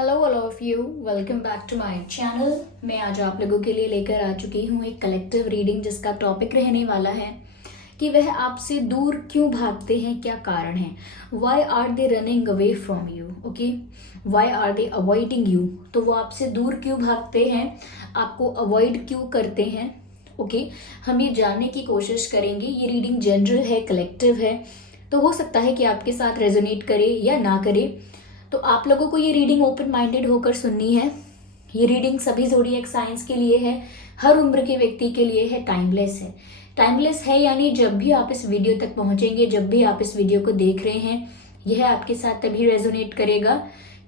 Hello all of you, welcome back to my channel. मैं आज आप लोगों के लिए लेकर आ चुकी हूँ एक कलेक्टिव रीडिंग जिसका टॉपिक रहने वाला है कि वह आपसे दूर क्यों भागते हैं, क्या कारण है। Why are they running away from you, okay. Why are they avoiding you, तो वो आपसे दूर क्यों भागते हैं, आपको अवॉइड क्यों करते हैं, ओके। हम ये जानने की कोशिश करेंगे। ये रीडिंग जनरल है, कलेक्टिव है, तो हो सकता है कि आपके साथ रेजोनेट करे या ना करे। तो आप लोगों को ये रीडिंग ओपन माइंडेड होकर सुननी है। ये रीडिंग सभी ज़ोडिएक साइंस के लिए है, हर उम्र के व्यक्ति के लिए है, टाइमलेस है। टाइमलेस है यानी जब भी आप इस वीडियो तक पहुंचेंगे, जब भी आप इस वीडियो को देख रहे हैं, यह आपके साथ तभी रेजोनेट करेगा,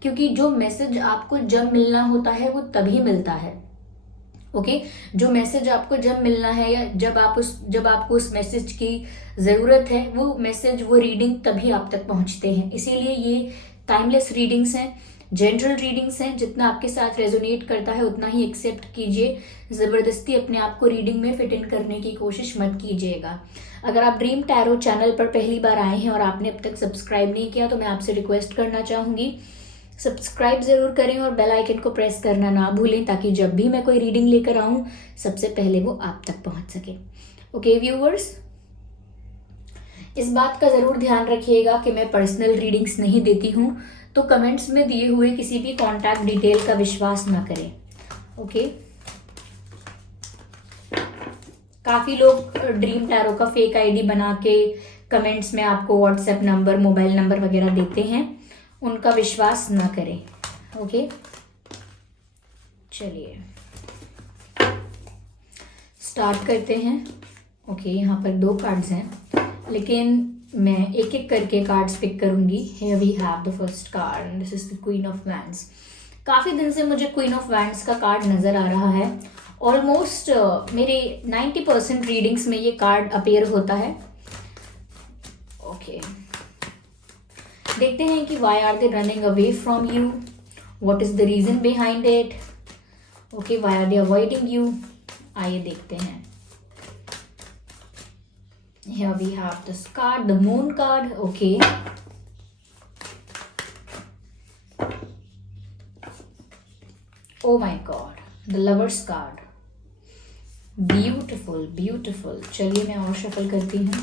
क्योंकि जो मैसेज आपको जब मिलना होता है वो तभी मिलता है, ओके। जो मैसेज आपको जब मिलना है या जब आपको उस मैसेज की ज़रूरत है, वो मैसेज, वो रीडिंग तभी आप तक पहुंचते हैं। इसीलिए ये टाइमलेस रीडिंग्स हैं, जनरल रीडिंग्स हैं। जितना आपके साथ रेजोनेट करता है उतना ही एक्सेप्ट कीजिए। ज़बरदस्ती अपने आप को रीडिंग में फिट इन करने की कोशिश मत कीजिएगा। अगर आप ड्रीम टैरो चैनल पर पहली बार आए हैं और आपने अब तक सब्सक्राइब नहीं किया तो मैं आपसे रिक्वेस्ट करना चाहूँगी, सब्सक्राइब ज़रूर करें और बेल आइकन को प्रेस करना ना भूलें, ताकि जब भी मैं कोई रीडिंग लेकर आऊँ सबसे पहले वो आप तक पहुँच सके, ओके व्यूअर्स। इस बात का ज़रूर ध्यान रखिएगा कि मैं पर्सनल रीडिंग्स नहीं देती हूँ, तो कमेंट्स में दिए हुए किसी भी कॉन्टैक्ट डिटेल का विश्वास ना करें, ओके। काफ़ी लोग ड्रीम टैरो का फेक आईडी बना के कमेंट्स में आपको व्हाट्सएप नंबर, मोबाइल नंबर वगैरह देते हैं, उनका विश्वास ना करें, ओके। चलिए स्टार्ट करते हैं, ओके। यहाँ पर 2 कार्ड्स हैं, लेकिन मैं एक एक करके कार्ड्स पिक करूंगी। Here we have the first card and this is the Queen of Wands। काफ़ी दिन से मुझे Queen of Wands का कार्ड नज़र आ रहा है। ऑलमोस्ट मेरे 90% रीडिंग्स में ये कार्ड अपेयर होता है, ओके। देखते हैं कि why are they running away from you, what is the reason behind it, okay, why are they avoiding you। आइए देखते हैं। Here we have this card, the moon card, okay। Oh my god, the lovers card, beautiful, beautiful। चलिए मैं और shuffle करती हूँ।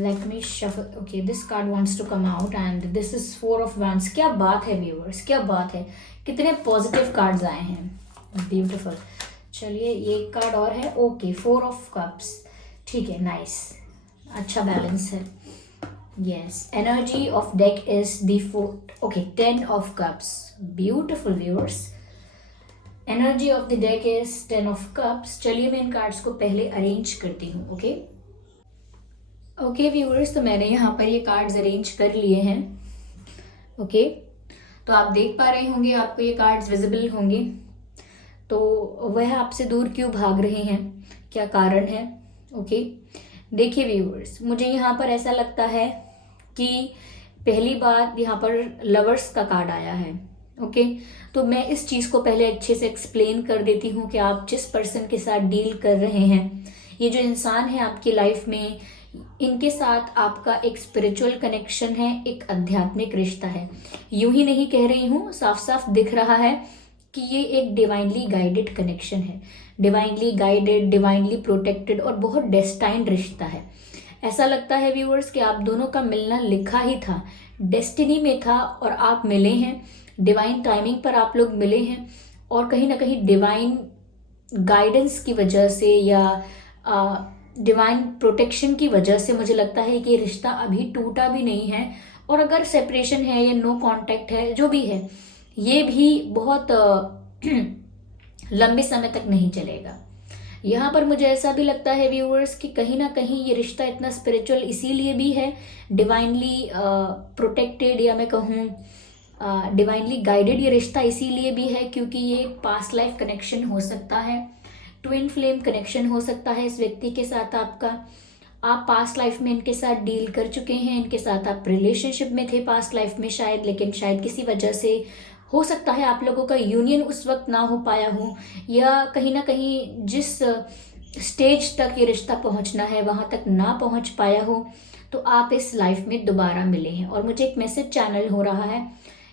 Let me shuffle, okay, this card wants to come out and this is 4 of Wands। क्या बात है viewers, क्या बात है, कितने पॉजिटिव कार्ड्स आए हैं, ब्यूटिफुल। चलिए ये कार्ड और है, ओके, 4 ऑफ कप्स, ठीक है, नाइस, अच्छा बैलेंस है, yes. Energy of deck is the 4, okay, 10 of cups, beautiful viewers. Energy of the deck is 10 of cups. चलिए मैं इन कार्ड्स को पहले अरेंज करती हूँ, ओके ओके व्यूअर्स। तो मैंने यहाँ पर ये कार्ड्स अरेंज कर लिए हैं, ओके। तो आप देख पा रहे होंगे, आपको ये कार्ड्स विजिबल होंगे। तो वह आपसे दूर क्यों भाग रहे हैं, क्या कारण है, ओके। देखिए व्यूअर्स, मुझे यहाँ पर ऐसा लगता है कि पहली बार यहाँ पर लवर्स का कार्ड आया है, ओके। तो मैं इस चीज़ को पहले अच्छे से एक्सप्लेन कर देती हूँ कि आप जिस पर्सन के साथ डील कर रहे हैं, ये जो इंसान है आपकी लाइफ में, इनके साथ आपका एक स्पिरिचुअल कनेक्शन है, एक आध्यात्मिक रिश्ता है। यूं ही नहीं कह रही हूँ, साफ साफ दिख रहा है कि ये एक डिवाइनली गाइडेड कनेक्शन है, डिवाइनली गाइडेड, डिवाइनली प्रोटेक्टेड और बहुत डेस्टाइन्ड रिश्ता है। ऐसा लगता है व्यूअर्स कि आप दोनों का मिलना लिखा ही था, डेस्टिनी में था और आप मिले हैं, डिवाइन टाइमिंग पर आप लोग मिले हैं। और कहीं ना कहीं डिवाइन गाइडेंस की वजह से या डिवाइन प्रोटेक्शन की वजह से मुझे लगता है कि ये रिश्ता अभी टूटा भी नहीं है। और अगर सेपरेशन है या नो कांटेक्ट है, जो भी है, ये भी बहुत लंबे समय तक नहीं चलेगा। यहाँ पर मुझे ऐसा भी लगता है व्यूअर्स कि कहीं ना कहीं ये रिश्ता इतना स्पिरिचुअल इसीलिए भी है, डिवाइनली प्रोटेक्टेड, या मैं कहूँ डिवाइनली गाइडेड ये रिश्ता इसीलिए भी है क्योंकि ये पास्ट लाइफ कनेक्शन हो सकता है, ट्विन फ्लेम कनेक्शन हो सकता है इस व्यक्ति के साथ आपका। आप पास्ट लाइफ में इनके साथ डील कर चुके हैं, इनके साथ आप रिलेशनशिप में थे पास्ट लाइफ में शायद, लेकिन शायद किसी वजह से हो सकता है आप लोगों का यूनियन उस वक्त ना हो पाया हो, या कहीं ना कहीं जिस स्टेज तक ये रिश्ता पहुंचना है वहां तक ना पहुंच पाया हो, तो आप इस लाइफ में दोबारा मिले हैं। और मुझे एक मैसेज चैनल हो रहा है,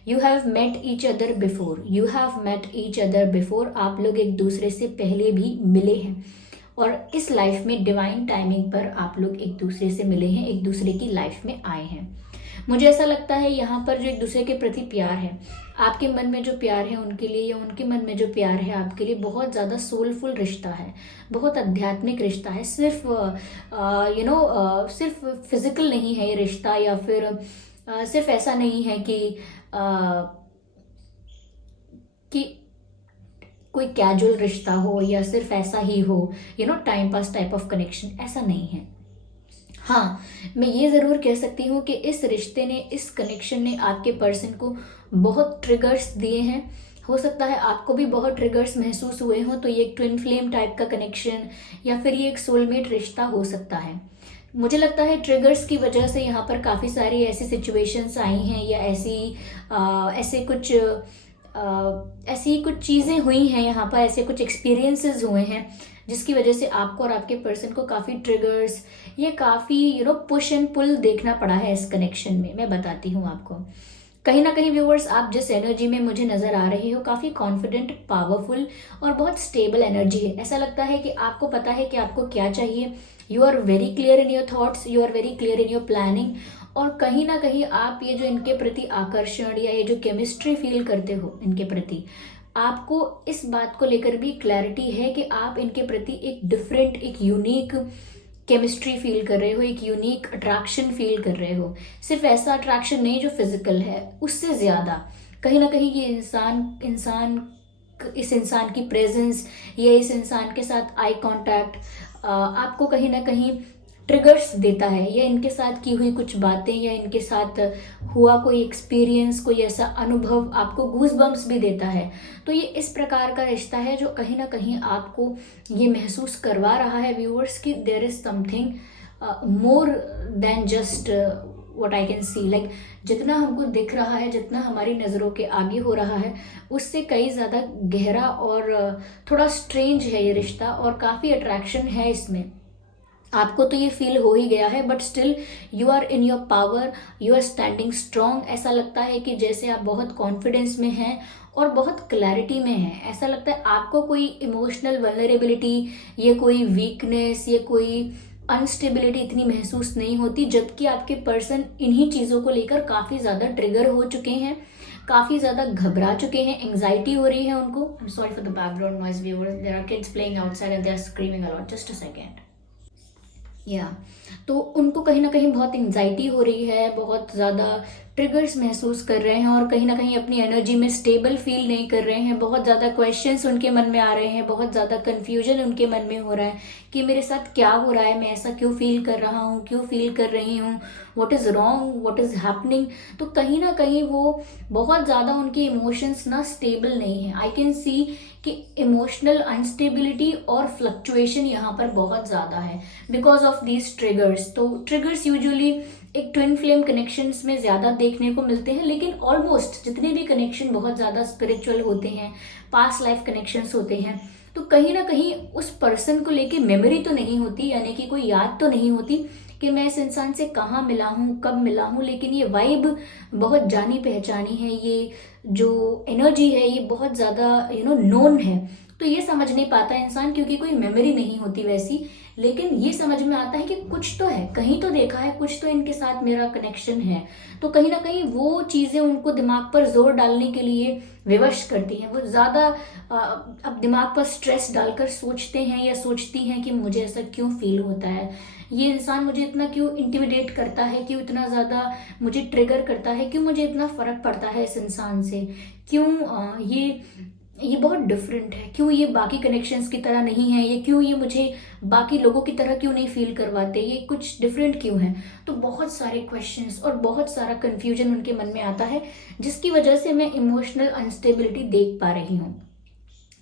you have met each other before, you have met each other before, आप लोग एक दूसरे से पहले भी मिले हैं और इस लाइफ में डिवाइन टाइमिंग पर आप लोग एक दूसरे से मिले हैं, एक दूसरे की लाइफ में आए हैं। मुझे ऐसा लगता है यहाँ पर जो एक दूसरे के प्रति प्यार है, आपके मन में जो प्यार है उनके लिए या उनके मन में जो प्यार है आपके लिए, बहुत ज़्यादा सोलफुल रिश्ता है, बहुत आध्यात्मिक रिश्ता है। सिर्फ सिर्फ फिजिकल नहीं है ये रिश्ता, या फिर सिर्फ ऐसा नहीं है कि कोई कैजुअल रिश्ता हो या सिर्फ ऐसा ही हो, time pass type of connection, ऐसा नहीं है। हाँ, मैं ये ज़रूर कह सकती हूँ कि इस रिश्ते ने, इस कनेक्शन ने आपके पर्सन को बहुत ट्रिगर्स दिए हैं। हो सकता है आपको भी बहुत ट्रिगर्स महसूस हुए हों, तो ये एक ट्विन फ्लेम टाइप का कनेक्शन या फिर ये एक सोलमेट रिश्ता हो सकता है। मुझे लगता है ट्रिगर्स की वजह से यहाँ पर काफ़ी सारी ऐसी सिचुएशंस आई हैं या ऐसी कुछ चीज़ें हुई हैं यहाँ पर, ऐसे कुछ एक्सपीरियंसेस हुए हैं जिसकी वजह से आपको और आपके पर्सन को काफ़ी ट्रिगर्स, ये काफ़ी पुश एंड पुल देखना पड़ा है इस कनेक्शन में। मैं बताती हूँ आपको, कहीं ना कहीं व्यूअर्स, आप जिस एनर्जी में मुझे नज़र आ रहे हो, काफ़ी कॉन्फिडेंट, पावरफुल और बहुत स्टेबल एनर्जी है। ऐसा लगता है कि आपको पता है कि आपको क्या चाहिए। You are very clear in your thoughts, you are very clear in your planning, और कहीं ना कहीं आप ये जो इनके प्रति आकर्षण या ये जो केमिस्ट्री फील करते हो इनके प्रति, आपको इस बात को लेकर भी क्लैरिटी है कि आप इनके प्रति एक डिफरेंट, एक यूनिक केमिस्ट्री फील कर रहे हो, एक यूनिक अट्रैक्शन फील कर रहे हो। सिर्फ ऐसा अट्रैक्शन नहीं जो फिजिकल है, उससे ज़्यादा कहीं ना कहीं ये इस इंसान की प्रेजेंस या इस इंसान के साथ आई कांटेक्ट आपको कहीं ना कहीं ट्रिगर्स देता है, या इनके साथ की हुई कुछ बातें या इनके साथ हुआ कोई एक्सपीरियंस, कोई ऐसा अनुभव आपको गूज बम्प्स भी देता है। तो ये इस प्रकार का रिश्ता है जो कहीं ना कहीं आपको ये महसूस करवा रहा है व्यूअर्स कि there is something more than just what I can see, like जितना हमको दिख रहा है, जितना हमारी नज़रों के आगे हो रहा है, उससे कई ज़्यादा गहरा और थोड़ा स्ट्रेंज है ये रिश्ता, और काफ़ी अट्रैक्शन है इसमें। आपको तो ये फील हो ही गया है, but still you are in your power, you are standing strong. ऐसा लगता है कि जैसे आप बहुत कॉन्फिडेंस में हैं और बहुत क्लैरिटी में हैं। ऐसा लगता है आपको कोई इमोशनल वल्नरेबिलिटी, ये कोई वीकनेस, ये कोई अनस्टेबिलिटी इतनी महसूस नहीं होती, जबकि आपके पर्सन इन्हीं चीज़ों को लेकर काफ़ी ज़्यादा ट्रिगर हो चुके हैं, काफ़ी ज़्यादा घबरा चुके हैं, एंग्जाइटी हो रही है उनको। I am sorry for the background noise viewers, there are kids playing outside and they are screaming a lot, just a second. तो उनको कहीं ना कहीं बहुत एंग्जाइटी हो रही है, बहुत ज़्यादा ट्रिगर्स महसूस कर रहे हैं और कहीं ना कहीं अपनी एनर्जी में स्टेबल फील नहीं कर रहे हैं। बहुत ज़्यादा क्वेश्चंस उनके मन में आ रहे हैं, बहुत ज़्यादा कन्फ्यूजन उनके मन में हो रहा है कि मेरे साथ क्या हो रहा है, मैं ऐसा क्यों फील कर रहा हूँ, क्यों फील कर रही हूँ, what is wrong, what is happening. तो कहीं ना कहीं वो बहुत ज़्यादा, उनके इमोशंस ना स्टेबल नहीं है। आई कैन सी कि इमोशनल अनस्टेबिलिटी और फ्लक्चुएशन यहाँ पर बहुत ज़्यादा है बिकॉज ऑफ दीज ट्रिगर्स। तो ट्रिगर्स यूजुअली एक ट्विन फ्लेम कनेक्शंस में ज़्यादा देखने को मिलते हैं, लेकिन ऑलमोस्ट जितने भी कनेक्शन बहुत ज़्यादा स्पिरिचुअल होते हैं, पास्ट लाइफ कनेक्शंस होते हैं, तो कहीं ना कहीं उस पर्सन को लेके मेमोरी तो नहीं होती, यानी कि कोई याद तो नहीं होती कि मैं इस इंसान से कहाँ मिला हूँ, कब मिला हूँ, लेकिन ये वाइब बहुत जानी पहचानी है, ये जो एनर्जी है ये बहुत ज़्यादा नोन है। तो ये समझ नहीं पाता इंसान क्योंकि कोई मेमोरी नहीं होती वैसी, लेकिन ये समझ में आता है कि कुछ तो है, कहीं तो देखा है, कुछ तो इनके साथ मेरा कनेक्शन है। तो कहीं ना कहीं वो चीज़ें उनको दिमाग पर जोर डालने के लिए विवश करती हैं। वो ज़्यादा अब दिमाग पर स्ट्रेस डालकर सोचते हैं या सोचती हैं कि मुझे ऐसा क्यों फील होता है, ये इंसान मुझे इतना क्यों इंटिमिडेट करता है, क्यों इतना ज़्यादा मुझे ट्रिगर करता है, क्यों मुझे इतना फ़र्क पड़ता है इस इंसान से, क्यों ये बहुत डिफरेंट है, क्यों ये बाकी कनेक्शंस की तरह नहीं है, ये क्यों ये मुझे बाकी लोगों की तरह क्यों नहीं फील करवाते, ये कुछ डिफरेंट क्यों है। तो बहुत सारे क्वेश्चंस और बहुत सारा कन्फ्यूजन उनके मन में आता है, जिसकी वजह से मैं इमोशनल अनस्टेबिलिटी देख पा रही हूँ।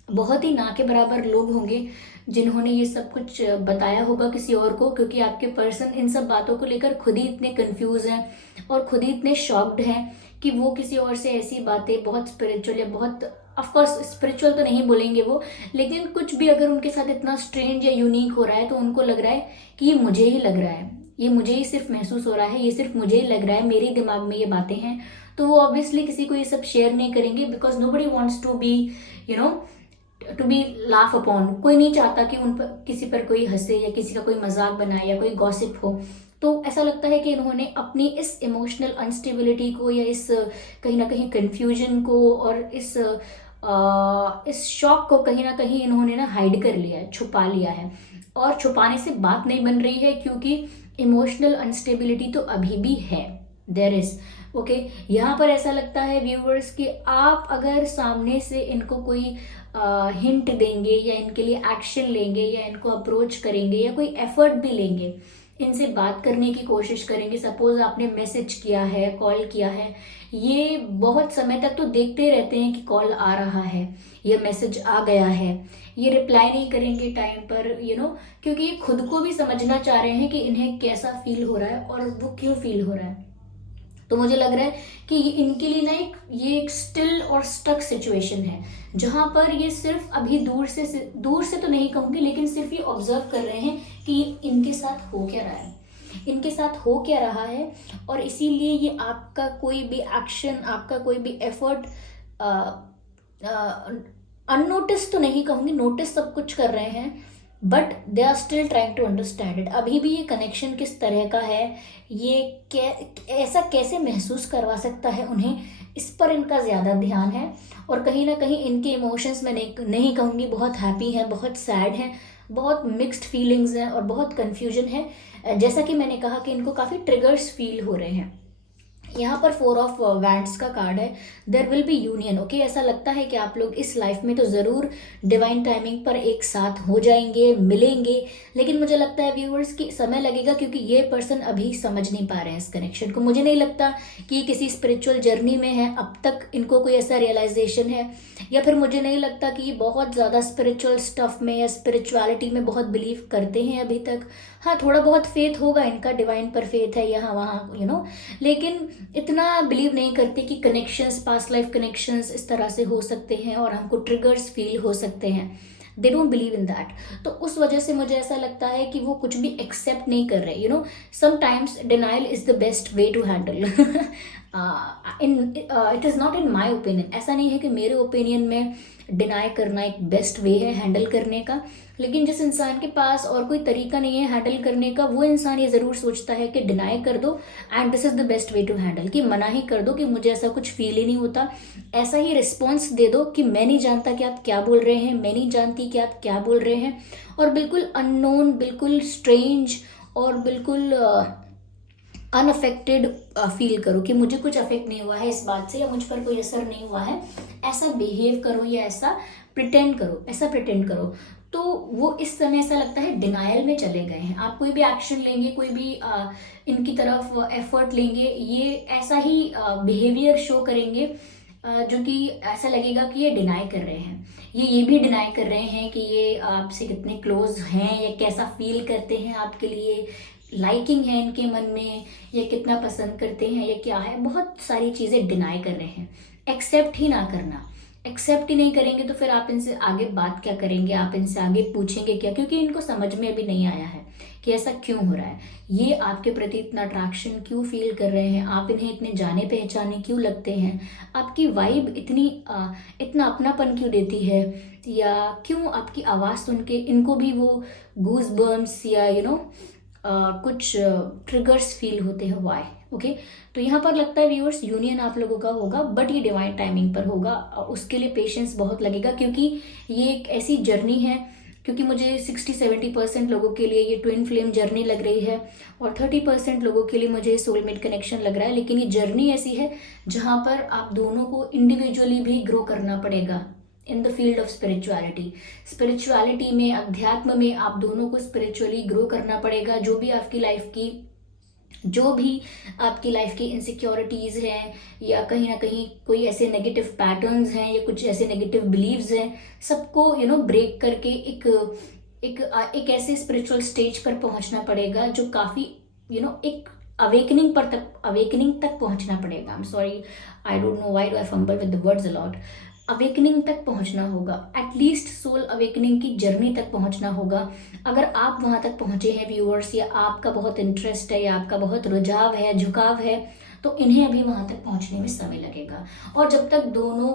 बहुत ही ना के बराबर लोग होंगे जिन्होंने ये सब कुछ बताया होगा किसी और को, क्योंकि आपके पर्सन इन सब बातों को लेकर खुद ही इतने कंफ्यूज हैं और खुद ही इतने शॉक्ड हैं कि वो किसी और से ऐसी बातें बहुत स्पिरिचुअल या बहुत, ऑफकोर्स स्पिरिचुअल तो नहीं बोलेंगे वो, लेकिन कुछ भी अगर उनके साथ इतना स्ट्रेंज या यूनिक हो रहा है तो उनको लग रहा है कि ये मुझे ही लग रहा है, ये मुझे ही सिर्फ महसूस हो रहा है, ये सिर्फ मुझे ही लग रहा है, मेरे दिमाग में ये बातें हैं, तो वो ऑब्वियसली किसी को ये सब शेयर नहीं करेंगे, because nobody wants to be you know to be laugh upon. कोई नहीं चाहता कि उन पर किसी पर कोई हंसे या किसी का कोई मजाक बनाए या कोई गॉसिप हो। तो ऐसा लगता है कि इन्होंने अपनी इस इमोशनल अनस्टेबिलिटी को या इस कहीं ना कहीं कंफ्यूजन को और इस शॉक को कहीं ना कहीं इन्होंने ना हाइड कर लिया है, छुपा लिया है। और छुपाने से बात नहीं बन रही है, क्योंकि इमोशनल अनस्टेबिलिटी तो अभी भी है, देयर इज ओके। यहाँ पर ऐसा लगता है व्यूअर्स कि आप अगर सामने से इनको कोई हिंट देंगे या इनके लिए एक्शन लेंगे या इनको अप्रोच करेंगे या कोई एफर्ट भी लेंगे, इनसे बात करने की कोशिश करेंगे, सपोज आपने मैसेज किया है, कॉल किया है, ये बहुत समय तक तो देखते रहते हैं कि कॉल आ रहा है या मैसेज आ गया है, ये रिप्लाई नहीं करेंगे टाइम पर क्योंकि ये खुद को भी समझना चाह रहे हैं कि इन्हें कैसा फील हो रहा है और वो क्यों फील हो रहा है। तो मुझे लग रहा है कि इनके लिए ना ये एक स्टिल और स्टक सिचुएशन है, जहां पर ये सिर्फ अभी दूर से तो नहीं कहूंगी, लेकिन सिर्फ ये ऑब्जर्व कर रहे हैं कि इनके साथ हो क्या रहा है, इनके साथ हो क्या रहा है। और इसीलिए ये आपका कोई भी एक्शन, आपका कोई भी एफर्ट अननोटिस तो नहीं कहूंगी, नोटिस सब कुछ कर रहे हैं, but they are still trying to understand it. अभी भी ये कनेक्शन किस तरह का है, ये ऐसा कैसे महसूस करवा सकता है उन्हें, इस पर इनका ज़्यादा ध्यान है। और कहीं ना कहीं इनके इमोशंस में नहीं कहूँगी बहुत हैप्पी हैं, बहुत सैड हैं, बहुत मिक्स्ड फीलिंग्स हैं और बहुत कन्फ्यूजन है। जैसा कि मैंने कहा कि इनको काफ़ी ट्रिगर्स फील हो रहे हैं। यहाँ पर 4 ऑफ वैंड्स का कार्ड है, there will be union okay. ऐसा लगता है कि आप लोग इस लाइफ में तो ज़रूर डिवाइन टाइमिंग पर एक साथ हो जाएंगे, मिलेंगे, लेकिन मुझे लगता है व्यूअर्स कि समय लगेगा, क्योंकि ये पर्सन अभी समझ नहीं पा रहे हैं इस कनेक्शन को। मुझे नहीं लगता कि किसी स्पिरिचुअल जर्नी में है, अब तक इनको कोई ऐसा रियलाइजेशन है, या फिर मुझे नहीं लगता कि ये बहुत ज़्यादा स्पिरिचुअल स्टफ में या स्पिरिचुअलिटी में बहुत बिलीव करते हैं अभी तक। हाँ, थोड़ा बहुत फेथ होगा इनका, डिवाइन पर फेथ है यहाँ वहाँ लेकिन इतना बिलीव नहीं करते कि कनेक्शंस, पास्ट लाइफ कनेक्शंस इस तरह से हो सकते हैं और हमको ट्रिगर्स फील हो सकते हैं। They don't believe in that. तो उस वजह से मुझे ऐसा लगता है कि वो कुछ भी एक्सेप्ट नहीं कर रहे। Sometimes denial is the best way to handle it is not in my opinion. ऐसा नहीं है कि मेरे ओपिनियन में डिनाई करना एक बेस्ट वे है हैंडल करने का, लेकिन जिस इंसान के पास और कोई तरीका नहीं है हैंडल करने का, वो इंसान ये ज़रूर सोचता है कि डिनाई कर दो and this is the best way to handle, कि मना ही कर दो कि मुझे ऐसा कुछ फील ही नहीं होता। ऐसा ही रिस्पॉन्स दे दो कि मैं नहीं जानता कि आप क्या बोल रहे हैं, मैं नहीं जानती कि आप क्या बोल रहे हैं, और बिल्कुल अननोन, बिल्कुल स्ट्रेंज और बिल्कुल अनअफेक्टेड फील करो कि मुझे कुछ अफेक्ट नहीं हुआ है इस बात से, या मुझ पर कोई असर नहीं हुआ है। ऐसा बिहेव करो या ऐसा प्रिटेंड करो। तो वो इस समय ऐसा लगता है डिनायल में चले गए हैं। आप कोई भी एक्शन लेंगे, कोई भी इनकी तरफ एफर्ट लेंगे, ये ऐसा ही बिहेवियर शो करेंगे जो कि ऐसा लगेगा कि ये डिनाई कर रहे हैं। ये भी डिनाई कर रहे हैं कि ये आपसे कितने क्लोज हैं या कैसा फील करते हैं, आपके लिए लाइकिंग है इनके मन में या कितना पसंद करते हैं या क्या है, बहुत सारी चीज़ें डिनाई कर रहे हैं। एक्सेप्ट ही ना करना, एक्सेप्ट ही नहीं करेंगे तो फिर आप इनसे आगे बात क्या करेंगे, आप इनसे आगे पूछेंगे क्या, क्योंकि इनको समझ में अभी नहीं आया है कि ऐसा क्यों हो रहा है, ये आपके प्रति इतना अट्रैक्शन क्यों फील कर रहे हैं, आप इन्हें इतने जाने पहचाने क्यों लगते हैं, आपकी वाइब इतना अपनापन क्यों देती है, या क्यों आपकी आवाज़ सुन के इनको भी वो गूज बम्स या कुछ ट्रिगर्स फील होते हैं, वाई ओके। तो यहाँ पर लगता है व्यूअर्स यूनियन आप लोगों का होगा, बट ये डिवाइन टाइमिंग पर होगा, उसके लिए पेशेंस बहुत लगेगा, क्योंकि ये एक ऐसी जर्नी है, क्योंकि मुझे 60-70% लोगों के लिए ये ट्विन फ्लेम जर्नी लग रही है और 30% लोगों के लिए मुझे सोलमेट कनेक्शन लग रहा है। लेकिन ये जर्नी ऐसी है जहाँ पर आप दोनों को इंडिविजुअली भी ग्रो करना पड़ेगा in the field of spirituality में, अध्यात्म में आप दोनों को स्पिरिचुअली ग्रो करना पड़ेगा। जो भी आपकी लाइफ की इनसिक्योरिटीज़ हैं या कहीं ना कहीं कोई ऐसे नेगेटिव पैटर्न्स हैं या कुछ ऐसे नेगेटिव बिलीव्स हैं, सबको ब्रेक करके एक ऐसे स्पिरिचुअल स्टेज पर पहुंचना पड़ेगा जो काफ़ी एक अवेकनिंग तक पहुंचना पड़ेगा। आई am sorry, I don't know why do I fumble with the words a lot. Awakening तक पहुंचना होगा, एटलीस्ट सोल अवेकनिंग की जर्नी तक पहुंचना होगा। अगर आप वहां तक पहुंचे हैं व्यूअर्स, या आपका बहुत इंटरेस्ट है, या आपका बहुत रुझाव है, झुकाव है, तो इन्हें अभी वहां तक पहुंचने में समय लगेगा। और जब तक दोनों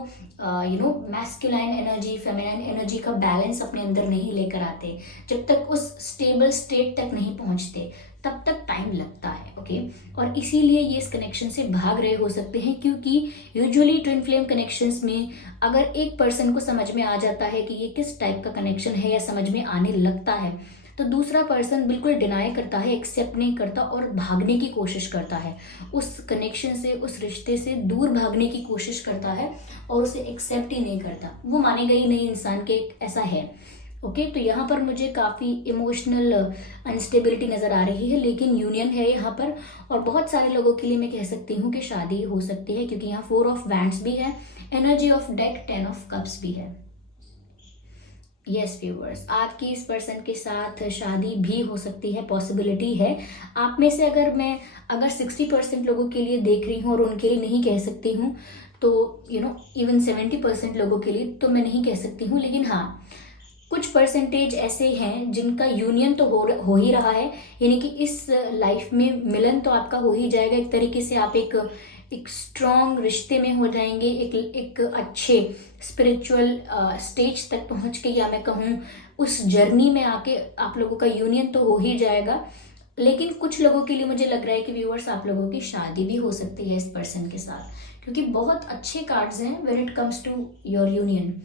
मैस्कुलाइन एनर्जी फेमिनाइन एनर्जी का बैलेंस अपने अंदर नहीं लेकर आते, जब तक उस स्टेबल स्टेट तक नहीं पहुंचते, तब तक टाइम लगता है। ओके, और इसीलिए ये इस कनेक्शन से भाग रहे हो सकते हैं, क्योंकि यूजुअली ट्विन फ्लेम कनेक्शंस में अगर एक पर्सन को समझ में आ जाता है कि ये किस टाइप का कनेक्शन है, या समझ में आने लगता है, तो दूसरा पर्सन बिल्कुल डिनाई करता है, एक्सेप्ट नहीं करता और भागने की कोशिश करता है, उस कनेक्शन से, उस रिश्ते से दूर भागने की कोशिश करता है, और उसे एक्सेप्ट ही नहीं करता। वो मानेगा ही नहीं इंसान के ऐसा है। ओके, तो यहाँ पर मुझे काफ़ी इमोशनल अनस्टेबिलिटी नज़र आ रही है, लेकिन यूनियन है यहाँ पर। और बहुत सारे लोगों के लिए मैं कह सकती हूँ कि शादी हो सकती है, क्योंकि यहाँ 4 ऑफ वैंड्स भी है, energy of deck 10 of cups भी है। यस व्यूअर्स, आपकी इस पर्सन के साथ शादी भी हो सकती है, पॉसिबिलिटी है। आप में से अगर 60% लोगों के लिए देख रही हूँ और उनके लिए नहीं कह सकती हूँ, तो इवन 70% लोगों के लिए तो मैं नहीं कह सकती हूँ, लेकिन हाँ, कुछ परसेंटेज ऐसे हैं जिनका यूनियन तो हो ही रहा है, यानी कि इस लाइफ में मिलन तो आपका हो ही जाएगा। एक तरीके से आप एक स्ट्रॉन्ग रिश्ते में हो जाएंगे, एक अच्छे स्पिरिचुअल स्टेज तक पहुंच के, या मैं कहूँ उस जर्नी में आके आप लोगों का यूनियन तो हो ही जाएगा। लेकिन कुछ लोगों के लिए मुझे लग रहा है कि व्यूअर्स, आप लोगों की शादी भी हो सकती है इस पर्सन के साथ, क्योंकि बहुत अच्छे कार्ड्स हैं when it comes to your union.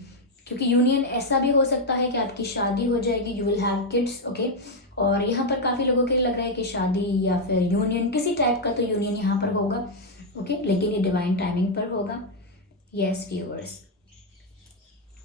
क्योंकि यूनियन ऐसा भी हो सकता है कि आपकी शादी हो जाएगी, you will have kids. Okay, और यहाँ पर काफ़ी लोगों के लिए लग रहा है कि शादी या फिर यूनियन, किसी टाइप का तो यूनियन यहाँ पर होगा। ओके, लेकिन ये डिवाइन टाइमिंग पर होगा। यस व्यूअर्स,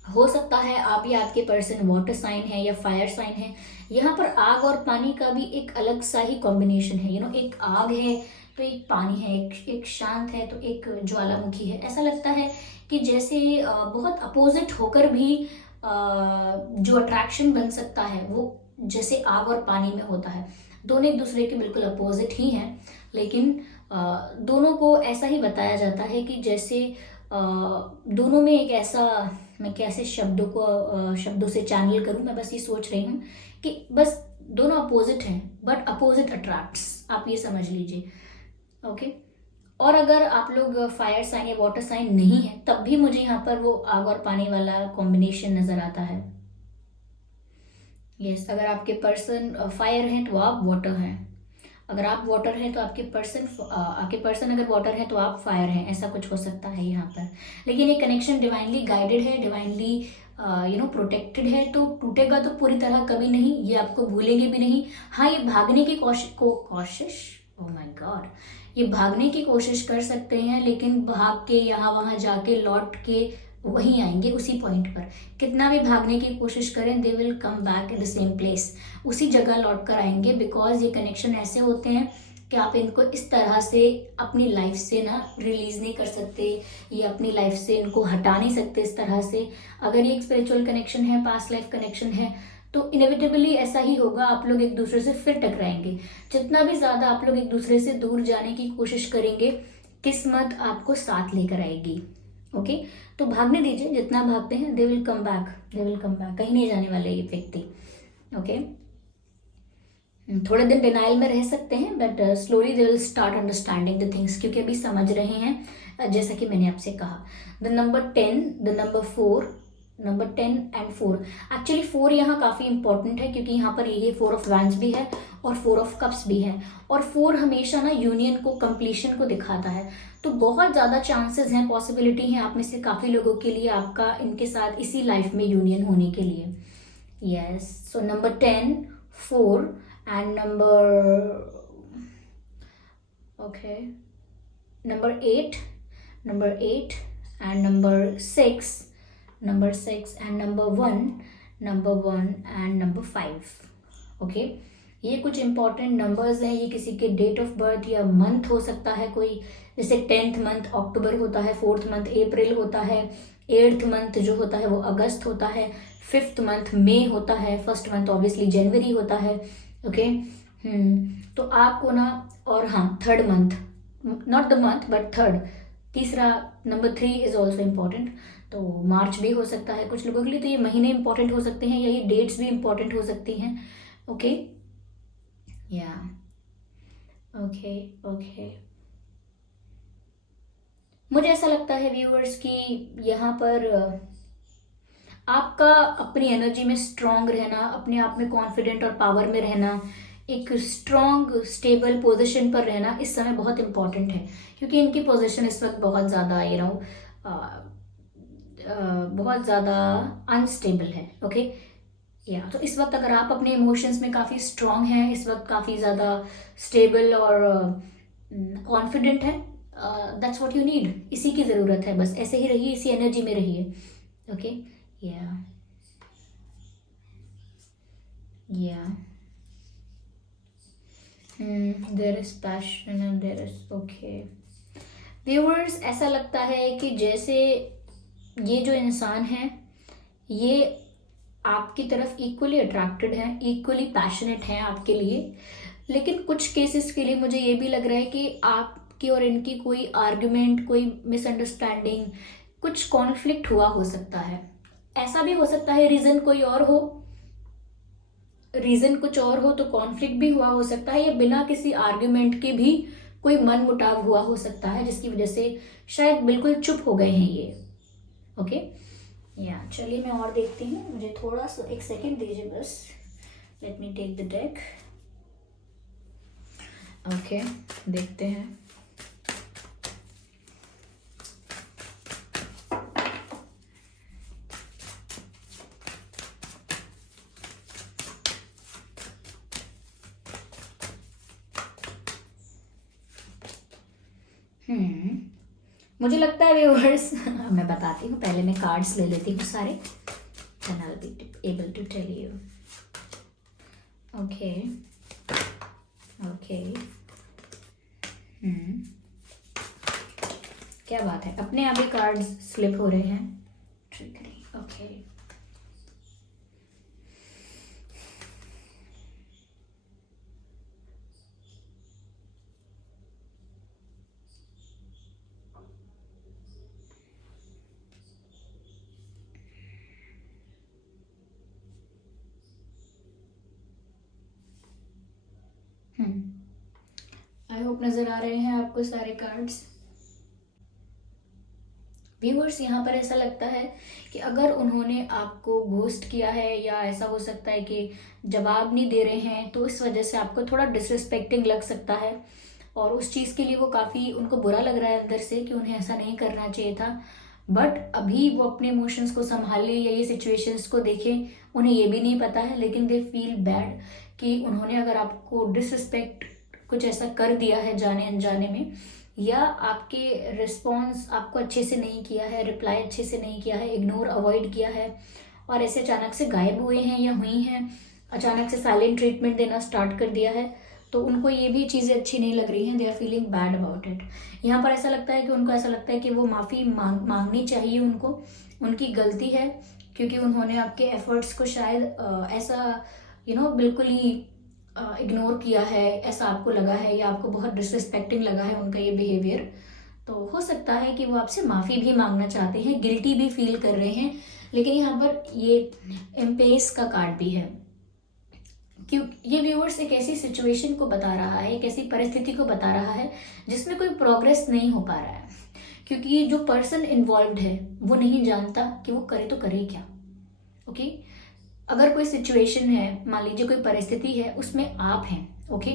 हो सकता है आप या आपके पर्सन वाटर साइन है या फायर साइन है। यहाँ पर आग और पानी का भी एक अलग सा ही कॉम्बिनेशन है। एक आग है तो एक पानी है, एक शांत है तो एक ज्वालामुखी है। ऐसा लगता है कि जैसे बहुत अपोजिट होकर भी जो अट्रैक्शन बन सकता है वो जैसे आग और पानी में होता है। दोनों एक दूसरे के बिल्कुल अपोजिट ही हैं, लेकिन दोनों को ऐसा ही बताया जाता है कि जैसे दोनों में एक ऐसा, मैं कैसे शब्दों से चैनल करूं, मैं बस ये सोच रही हूँ कि बस दोनों अपोजिट हैं बट अपोजिट अट्रैक्ट्स, आप ये समझ लीजिए। ओके, और अगर आप लोग फायर साइन या वाटर साइन नहीं है, तब भी मुझे यहाँ पर वो आग और पानी वाला कॉम्बिनेशन नजर आता है। यस, अगर आपके पर्सन फायर हैं तो आप वाटर हैं, अगर आप वाटर हैं तो आपके पर्सन अगर वाटर है तो आप फायर हैं, ऐसा कुछ हो सकता है यहाँ पर। लेकिन ये कनेक्शन डिवाइनली गाइडेड है, डिवाइनली प्रोटेक्टेड है, तो टूटेगा तो पूरी तरह कभी नहीं, ये आपको भूलेंगे भी नहीं। हाँ, ये भागने की कोशिश ओह माय गॉड, ये भागने की कोशिश कर सकते हैं, लेकिन भाग के यहाँ वहाँ जाके लौट के वहीं आएंगे उसी पॉइंट पर। कितना भी भागने की कोशिश करें, they will come back in the same place, उसी जगह लौट कर आएंगे। बिकॉज ये कनेक्शन ऐसे होते हैं कि आप इनको इस तरह से अपनी लाइफ से ना रिलीज नहीं कर सकते, ये अपनी लाइफ से इनको हटा नहीं सकते इस तरह से। अगर ये एक स्पिरिचुअल कनेक्शन है, पास्ट लाइफ कनेक्शन है, तो इनएविटेबली ऐसा ही होगा, आप लोग एक दूसरे से फिर टकराएंगे। जितना भी ज्यादा आप लोग एक दूसरे से दूर जाने की कोशिश करेंगे, किस्मत आपको साथ लेकर आएगी। ओके, तो भागने दीजिए, जितना भागते हैं दे विल कम बैक, कहीं नहीं जाने वाले ये व्यक्ति। ओके, थोड़े दिन डिनाइल में रह सकते हैं, but slowly they will start understanding the things, क्योंकि अभी समझ रहे हैं। जैसा कि मैंने आपसे कहा, the number 10, the number 4, number 10 and 4, actually 4 यहाँ काफ़ी इंपॉर्टेंट है, क्योंकि यहाँ पर ये 4 ऑफ वैंड्स भी है और 4 ऑफ कप्स भी है, और 4 हमेशा ना यूनियन को, कंप्लीशन को दिखाता है। तो बहुत ज़्यादा चांसेस हैं, पॉसिबिलिटी है आप में से काफ़ी लोगों के लिए आपका इनके साथ इसी लाइफ में यूनियन होने के लिए। Yes, so number 10, 4 and number 8 and number 6 and number 1 and number 5। Okay, ये कुछ इंपॉर्टेंट नंबर्स हैं। ये किसी के डेट ऑफ बर्थ या मंथ हो सकता है, कोई जैसे 10th मंथ अक्टूबर होता है, 4th मंथ अप्रैल होता है, 8th मंथ जो होता है वो अगस्त होता है, 5th मंथ मई होता है, 1st मंथ ऑब्वियसली जनवरी होता है। ओके, तो आपको ना, और हाँ 3rd month, not the month but 3rd, तीसरा नंबर 3 इज ऑल्सो इम्पॉर्टेंट। तो मार्च भी हो सकता है कुछ लोगों के लिए, तो ये महीने इंपॉर्टेंट हो सकते हैं या ये डेट्स भी इंपॉर्टेंट हो सकती हैं। ओके, या ओके ओके। मुझे ऐसा लगता है व्यूअर्स कि यहाँ पर आपका अपनी एनर्जी में स्ट्रांग रहना, अपने आप में कॉन्फिडेंट और पावर में रहना, एक स्ट्रांग स्टेबल पोजीशन पर रहना इस समय बहुत इंपॉर्टेंट है, क्योंकि इनकी पोजीशन इस वक्त बहुत ज़्यादा बहुत ज़्यादा अनस्टेबल है। ओके, या तो इस वक्त अगर आप अपने इमोशंस में काफ़ी स्ट्रांग हैं, इस वक्त काफ़ी ज़्यादा स्टेबल और कॉन्फिडेंट है, दैट्स व्हाट यू नीड। इसी की ज़रूरत है, बस ऐसे ही रहिए, इसी एनर्जी में रहिए। ओके, या या there is passion and there is okay. Viewers, ऐसा लगता है कि जैसे ये जो इंसान है ये आपकी तरफ इक्वली अट्रैक्टेड है, इक्वली पैशनेट है आपके लिए, लेकिन कुछ केसेस के लिए मुझे ये भी लग रहा है कि आपकी और इनकी कोई आर्ग्यूमेंट, कोई मिसअंडरस्टैंडिंग, कुछ कॉन्फ्लिक्ट हुआ हो सकता है। ऐसा भी हो सकता है रीज़न कोई और हो, रीज़न कुछ और हो तो कॉन्फ्लिक्ट भी हुआ हो सकता है, या बिना किसी आर्ग्यूमेंट के भी कोई मन मुटाव हुआ हो सकता है जिसकी वजह से शायद बिल्कुल चुप हो गए हैं ये। ओके, या चलिए मैं और देखती हूँ, मुझे थोड़ा सा एक सेकेंड दीजिए बस। Let me take the deck. Okay, देखते हैं। मुझे लगता है व्यूअर्स मैं बताती हूँ, पहले मैं कार्ड्स ले लेती हूँ सारे, then I will be able to tell you. Okay okay, क्या बात है, अपने आप ही कार्ड्स स्लिप हो रहे हैं। Trickery, okay. आई होप नजर आ रहे हैं आपको सारे कार्ड्स। व्यूअर्स, यहाँ पर ऐसा लगता है कि अगर उन्होंने आपको घोस्ट किया है, या ऐसा हो सकता है कि जवाब नहीं दे रहे हैं, तो इस वजह से आपको थोड़ा डिसरिस्पेक्टिंग लग सकता है, और उस चीज़ के लिए वो काफ़ी उनको बुरा लग रहा है अंदर से कि उन्हें ऐसा नहीं करना चाहिए था। बट अभी वो अपने इमोशंस को संभाले या ये सिचुएशंस को देखें, उन्हें ये भी नहीं पता है, लेकिन दे फील बैड कि उन्होंने अगर आपको डिसरिस्पेक्ट कुछ ऐसा कर दिया है जाने अनजाने में, या आपके रिस्पॉन्स आपको अच्छे से नहीं किया है, रिप्लाई अच्छे से नहीं किया है, इग्नोर अवॉइड किया है, और ऐसे अचानक से गायब हुए हैं या हुई हैं, अचानक से साइलेंट ट्रीटमेंट देना स्टार्ट कर दिया है, तो उनको ये भी चीज़ें अच्छी नहीं लग रही हैं। They are feeling bad about it. यहाँ पर ऐसा लगता है कि उनको ऐसा लगता है कि वो माफ़ी मांगनी चाहिए उनको, उनकी गलती है, क्योंकि उन्होंने आपके एफर्ट्स को शायद ऐसा बिल्कुल ही इग्नोर किया है, ऐसा आपको लगा है, या आपको बहुत डिसरिस्पेक्टिंग लगा है उनका ये बिहेवियर। तो हो सकता है कि वो आपसे माफ़ी भी मांगना चाहते हैं, गिल्टी भी फील कर रहे हैं, लेकिन यहाँ पर ये एम्पेस का कार्ड भी है, क्यों ये व्यूअर्स एक ऐसी सिचुएशन को बता रहा है, एक ऐसी परिस्थिति को बता रहा है जिसमें कोई प्रोग्रेस नहीं हो पा रहा है, क्योंकि जो पर्सन इन्वॉल्व्ड है वो नहीं जानता कि वो करे तो करे क्या। ओके, अगर कोई सिचुएशन है, मान लीजिए कोई परिस्थिति है, उसमें आप हैं, ओके,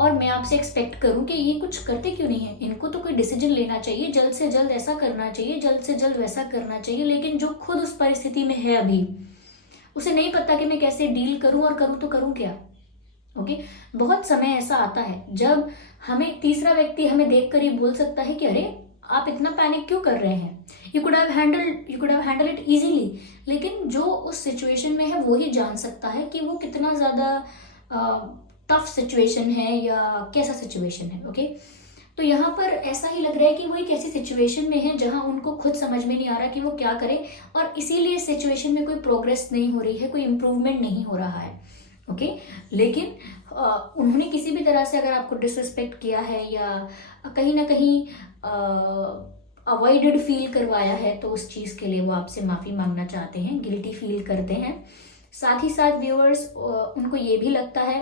और मैं आपसे एक्सपेक्ट करूं कि ये कुछ करते क्यों नहीं है, इनको तो कोई डिसीजन लेना चाहिए, जल्द से जल्द ऐसा करना चाहिए, जल्द से जल्द वैसा करना चाहिए, लेकिन जो खुद उस परिस्थिति में है अभी, उसे नहीं पता कि मैं कैसे डील करूं, और करूं तो करूं क्या। ओके, बहुत समय ऐसा आता है जब हमें तीसरा व्यक्ति हमें देखकर ये बोल सकता है कि अरे आप इतना पैनिक क्यों कर रहे हैं, you could have handle it easily, लेकिन जो उस सिचुएशन में है वो ही जान सकता है कि वो कितना ज़्यादा टफ सिचुएशन है या कैसा सिचुएशन है। ओके, तो यहाँ पर ऐसा ही लग रहा है कि वो एक ऐसी सिचुएशन में है जहाँ उनको खुद समझ में नहीं आ रहा कि वो क्या करे, और इसीलिए सिचुएशन में कोई प्रोग्रेस नहीं हो रही है, कोई इम्प्रूवमेंट नहीं हो रहा है। ओके, लेकिन उन्होंने किसी भी तरह से अगर आपको डिसरिस्पेक्ट किया है, या कहीं ना कहीं अवॉइडेड फील करवाया है, तो उस चीज़ के लिए वो आपसे माफ़ी मांगना चाहते हैं, गिल्टी फील करते हैं। साथ ही साथ व्यूअर्स उनको ये भी लगता है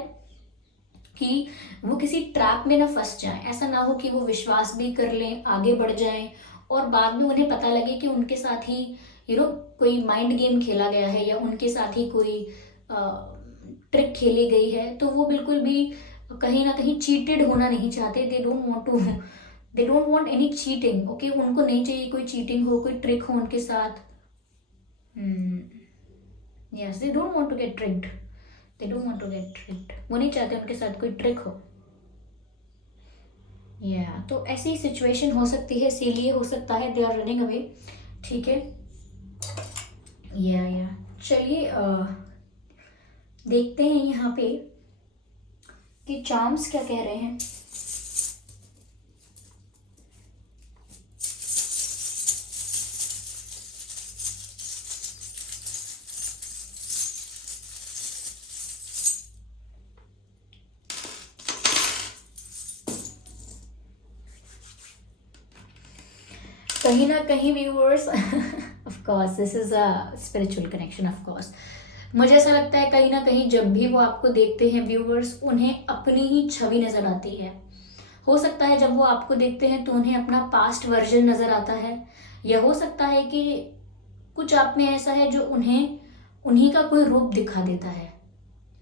कि वो किसी ट्रैप में ना फंस जाए। ऐसा ना हो कि वो विश्वास भी कर लें, आगे बढ़ जाएं और बाद में उन्हें पता लगे कि उनके साथ ही कोई माइंड गेम खेला गया है या उनके साथ ही कोई ट्रिक खेली गई है। तो वो बिल्कुल भी कहीं ना कहीं चीटेड होना नहीं चाहते। दे don't want any cheating. Okay, उनको नहीं चाहिए कोई चीटिंग हो, कोई ट्रिक हो उनके साथ। Yes, they don't want to get tricked. They don't want to get tricked. वो नहीं चाहते उनके साथ कोई ट्रिक हो। तो ऐसी सिचुएशन हो सकती है, इसीलिए हो सकता है दे आर रनिंग अवे। ठीक है, या चलिए देखते हैं यहाँ पे कि चार्म्स क्या कह रहे हैं। कहीं ना कहीं viewers of course this is a spiritual connection. Of course मुझे ऐसा लगता है कहीं ना कहीं जब भी वो आपको देखते हैं व्यूअर्स, उन्हें अपनी ही छवि नजर आती है। हो सकता है जब वो आपको देखते हैं तो उन्हें अपना पास्ट वर्जन नजर आता है, या हो सकता है कि कुछ आप में ऐसा है जो उन्हें उन्हीं का कोई रूप दिखा देता है।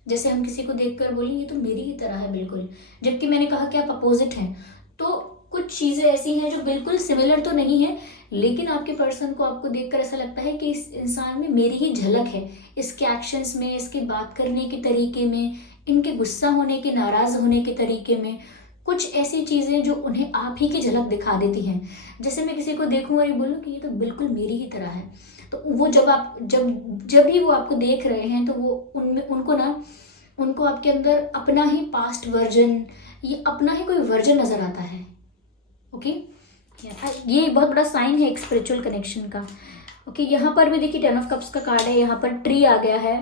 जैसे हम किसी को देखकर बोलें ये तो मेरी ही तरह है बिल्कुल, जबकि मैंने कहा कि आप अपोजिट हैं। तो कुछ चीजें ऐसी हैं जो बिल्कुल सिमिलर तो नहीं है, लेकिन आपके पर्सन को आपको देखकर ऐसा लगता है कि इस इंसान में मेरी ही झलक है, इसके एक्शंस में, इसके बात करने के तरीके में, इनके गुस्सा होने के, नाराज होने के तरीके में। कुछ ऐसी चीजें जो उन्हें आप ही की झलक दिखा देती हैं। जैसे मैं किसी को देखूं और ये बोलूं कि ये तो बिल्कुल मेरी ही तरह है, तो वो जब भी वो आपको देख रहे हैं तो वो उनमें उनको आपके अंदर अपना ही पास्ट वर्जन, ये अपना ही कोई वर्जन नजर आता है। ओके, ये बहुत बड़ा साइन है एक स्पिरिचुअल कनेक्शन का। ओके, यहाँ पर भी देखिए 10 ऑफ कप्स का कार्ड है, यहाँ पर ट्री आ गया है।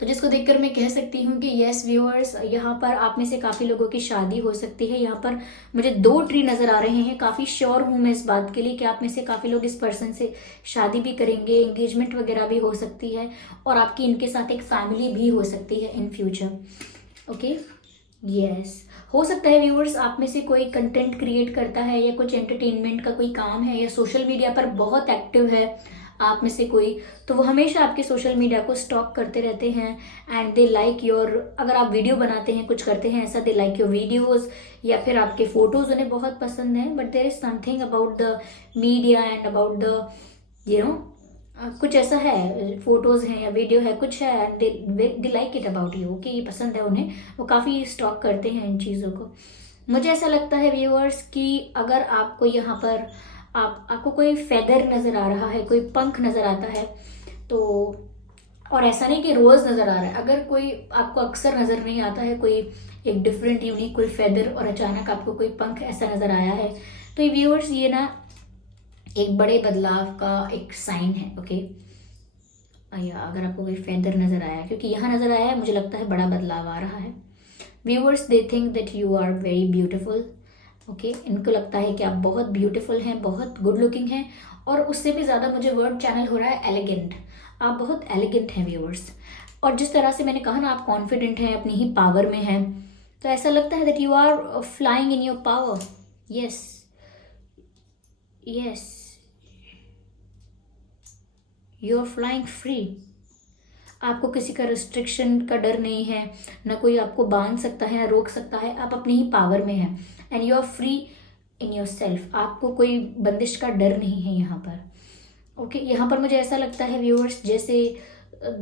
तो जिसको देखकर मैं कह सकती हूँ कि यस व्यूअर्स, यहाँ पर आप में से काफ़ी लोगों की शादी हो सकती है। यहाँ पर मुझे 2 ट्री नज़र आ रहे हैं। काफ़ी श्योर हूँ मैं इस बात के लिए कि आप में से काफ़ी लोग इस पर्सन से शादी भी करेंगे, एंगेजमेंट वगैरह भी हो सकती है, और आपकी इनके साथ एक फैमिली भी हो सकती है इन फ्यूचर। ओके, यस, हो सकता है व्यूअर्स आप में से कोई कंटेंट क्रिएट करता है या कुछ एंटरटेनमेंट का कोई काम है, या सोशल मीडिया पर बहुत एक्टिव है आप में से कोई, तो वो हमेशा आपके सोशल मीडिया को स्टॉक करते रहते हैं। एंड दे लाइक योर, अगर आप वीडियो बनाते हैं, कुछ करते हैं ऐसा, दे लाइक योर वीडियोस, या फिर आपके फोटोज उन्हें बहुत पसंद है। But there is something about the media and about the कुछ ऐसा है, फोटोज हैं या वीडियो है, कुछ है, and they like it about you, कि ये पसंद है उन्हें, वो काफ़ी स्टॉक करते हैं इन चीज़ों को। मुझे ऐसा लगता है व्यूअर्स कि अगर आपको यहाँ पर आपको कोई फेदर नज़र आ रहा है, कोई पंख नज़र आता है, तो और ऐसा नहीं कि रोज़ नज़र आ रहा है, अगर कोई आपको अक्सर नज़र नहीं आता है, कोई एक डिफरेंट यूनिक कोई फेदर, और अचानक आपको कोई पंख ऐसा नज़र आया है, तो ये व्यूअर्स ये ना एक बड़े बदलाव का एक साइन है। ओके, या अगर आपको कोई फेदर नज़र आया, क्योंकि यहाँ नज़र आया है, मुझे लगता है बड़ा बदलाव आ रहा है। Viewers they think that you are very beautiful. Okay, इनको लगता है कि आप बहुत ब्यूटीफुल हैं, बहुत गुड लुकिंग हैं, और उससे भी ज़्यादा मुझे वर्ड चैनल हो रहा है एलिगेंट। आप बहुत एलिगेंट हैं व्यूअर्स, और जिस तरह से मैंने कहा ना आप कॉन्फिडेंट हैं, अपनी ही पावर में हैं, तो ऐसा लगता है that you are flying in your power. Yes yes, you are flying free. आपको किसी का रिस्ट्रिक्शन का डर नहीं है, ना कोई आपको बांध सकता है, ना रोक सकता है, आप अपनी ही पावर में हैं, and you are free in yourself. आपको कोई बंदिश का डर नहीं है यहाँ पर। ओके, यहाँ पर मुझे ऐसा लगता है व्यूअर्स जैसे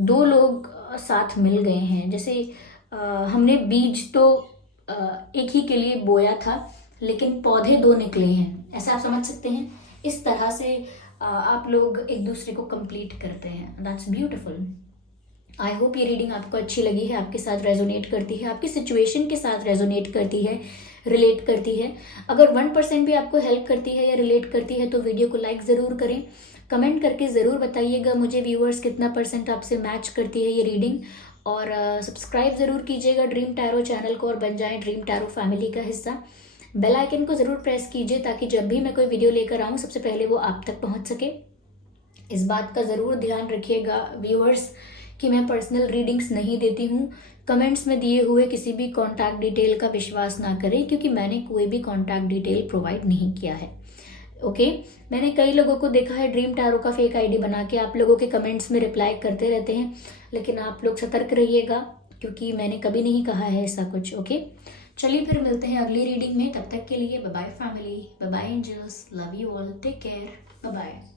2 लोग साथ मिल गए हैं, जैसे हमने बीज तो एक ही के लिए बोया था, लेकिन पौधे 2 निकले हैं, ऐसा आप समझ सकते हैं। इस तरह से आप लोग एक दूसरे को कंप्लीट करते हैं। That's beautiful. आई होप ये रीडिंग आपको अच्छी लगी है, आपके साथ रेजोनेट करती है, आपकी सिचुएशन के साथ रेजोनेट करती है, रिलेट करती है। अगर 1% भी आपको हेल्प करती है या रिलेट करती है तो वीडियो को लाइक ज़रूर करें, कमेंट करके ज़रूर बताइएगा मुझे व्यूअर्स कितना % आपसे मैच करती है ये रीडिंग, और सब्सक्राइब ज़रूर कीजिएगा ड्रीम टैरो चैनल को, और बन जाएं ड्रीम टैरो फैमिली का हिस्सा। बेल आइकन को ज़रूर प्रेस कीजिए ताकि जब भी मैं कोई वीडियो लेकर आऊँ सबसे पहले वो आप तक पहुँच सके। इस बात का ज़रूर ध्यान रखिएगा व्यूअर्स कि मैं पर्सनल रीडिंग्स नहीं देती हूँ। कमेंट्स में दिए हुए किसी भी कॉन्टैक्ट डिटेल का विश्वास ना करें क्योंकि मैंने कोई भी कॉन्टैक्ट डिटेल प्रोवाइड नहीं किया है। ओके मैंने कई लोगों को देखा है ड्रीम टैरो का फेक आईडी बना के आप लोगों के कमेंट्स में रिप्लाई करते रहते हैं, लेकिन आप लोग सतर्क रहिएगा क्योंकि मैंने कभी नहीं कहा है ऐसा कुछ। ओके चलिए फिर मिलते हैं अगली रीडिंग में, तब तक के लिए bye bye family, bye bye angels, love you all, take care, bye bye.